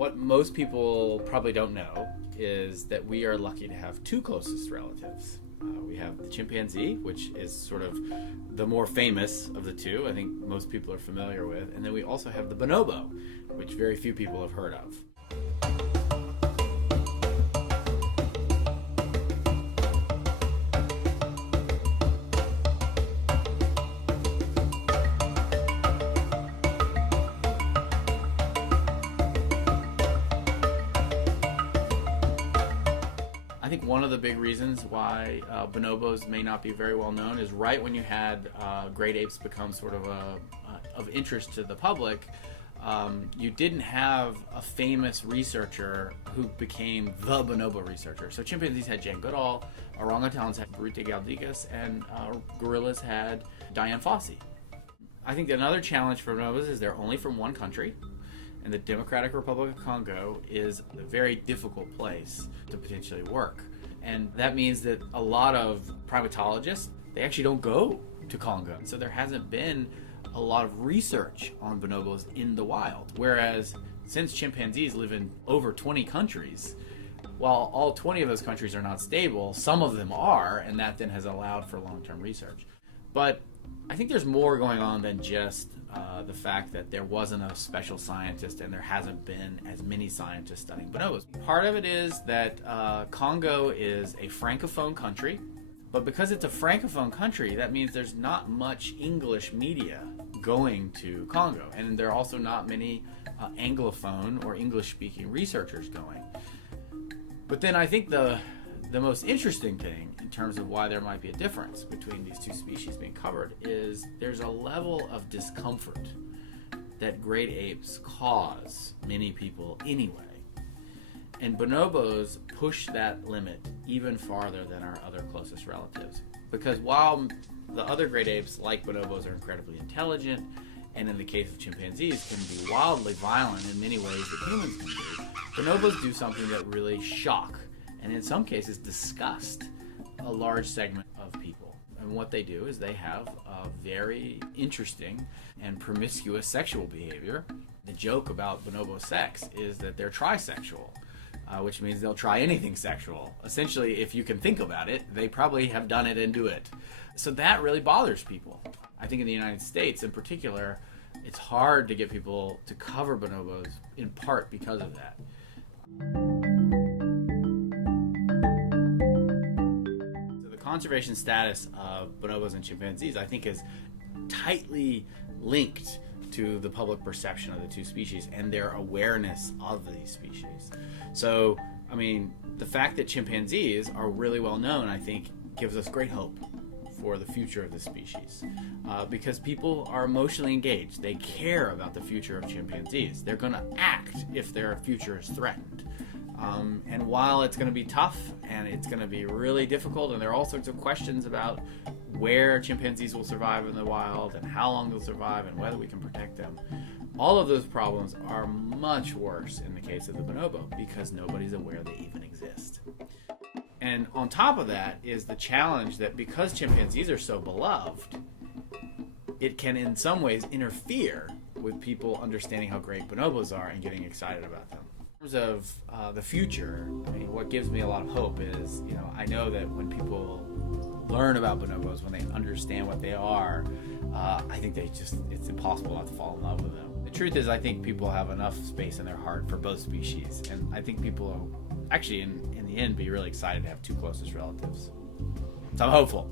What most people probably don't know is that we are lucky to have two closest relatives. We have the chimpanzee, which is sort of the more famous of the two, I think most people are familiar with, and then we also have the bonobo, which very few people have heard of. I think one of the big reasons why bonobos may not be very well known is right when you had great apes become sort of of interest to the public, you didn't have a famous researcher who became the bonobo researcher. So chimpanzees had Jane Goodall, orangutans had Ruta Galdikas, and gorillas had Dian Fossey. I think another challenge for bonobos is they're only from one country. And the Democratic Republic of Congo is a very difficult place to potentially work. And that means that a lot of primatologists, they actually don't go to Congo. So there hasn't been a lot of research on bonobos in the wild. Whereas since chimpanzees live in over 20 countries, while all 20 of those countries are not stable, some of them are, and that then has allowed for long-term research. But I think there's more going on than just the fact that there wasn't a special scientist and there hasn't been as many scientists studying bonobos. Part of it is that Congo is a francophone country, but because it's a francophone country, that means there's not much English media going to Congo, and there are also not many Anglophone or English-speaking researchers going. But then I think the most interesting thing in terms of why there might be a difference between these two species being covered is there's a level of discomfort that great apes cause many people anyway. And bonobos push that limit even farther than our other closest relatives. Because while the other great apes, like bonobos, are incredibly intelligent, and in the case of chimpanzees can be wildly violent in many ways that humans can do, bonobos do something that really shock and in some cases disgust a large segment of people. And what they do is they have a very interesting and promiscuous sexual behavior. The joke about bonobo sex is that they're trisexual, which means they'll try anything sexual. Essentially, if you can think about it, they probably have done it and do it. So that really bothers people. I think in the United States in particular, it's hard to get people to cover bonobos in part because of that. Conservation status of bonobos and chimpanzees, I think, is tightly linked to the public perception of the two species and their awareness of these species. So, I mean, the fact that chimpanzees are really well known, I think, gives us great hope for the future of the species. Because people are emotionally engaged. They care about the future of chimpanzees. They're going to act if their future is threatened. And while it's going to be tough and it's going to be really difficult, and there are all sorts of questions about where chimpanzees will survive in the wild and how long they'll survive and whether we can protect them, all of those problems are much worse in the case of the bonobo because nobody's aware they even exist. And on top of that is the challenge that because chimpanzees are so beloved, it can in some ways interfere with people understanding how great bonobos are and getting excited about them. In terms of the future, I mean, what gives me a lot of hope is, I know that when people learn about bonobos, when they understand what they are, I think it's impossible not to fall in love with them. The truth is, I think people have enough space in their heart for both species, and I think people will actually, in the end, be really excited to have two closest relatives. So I'm hopeful.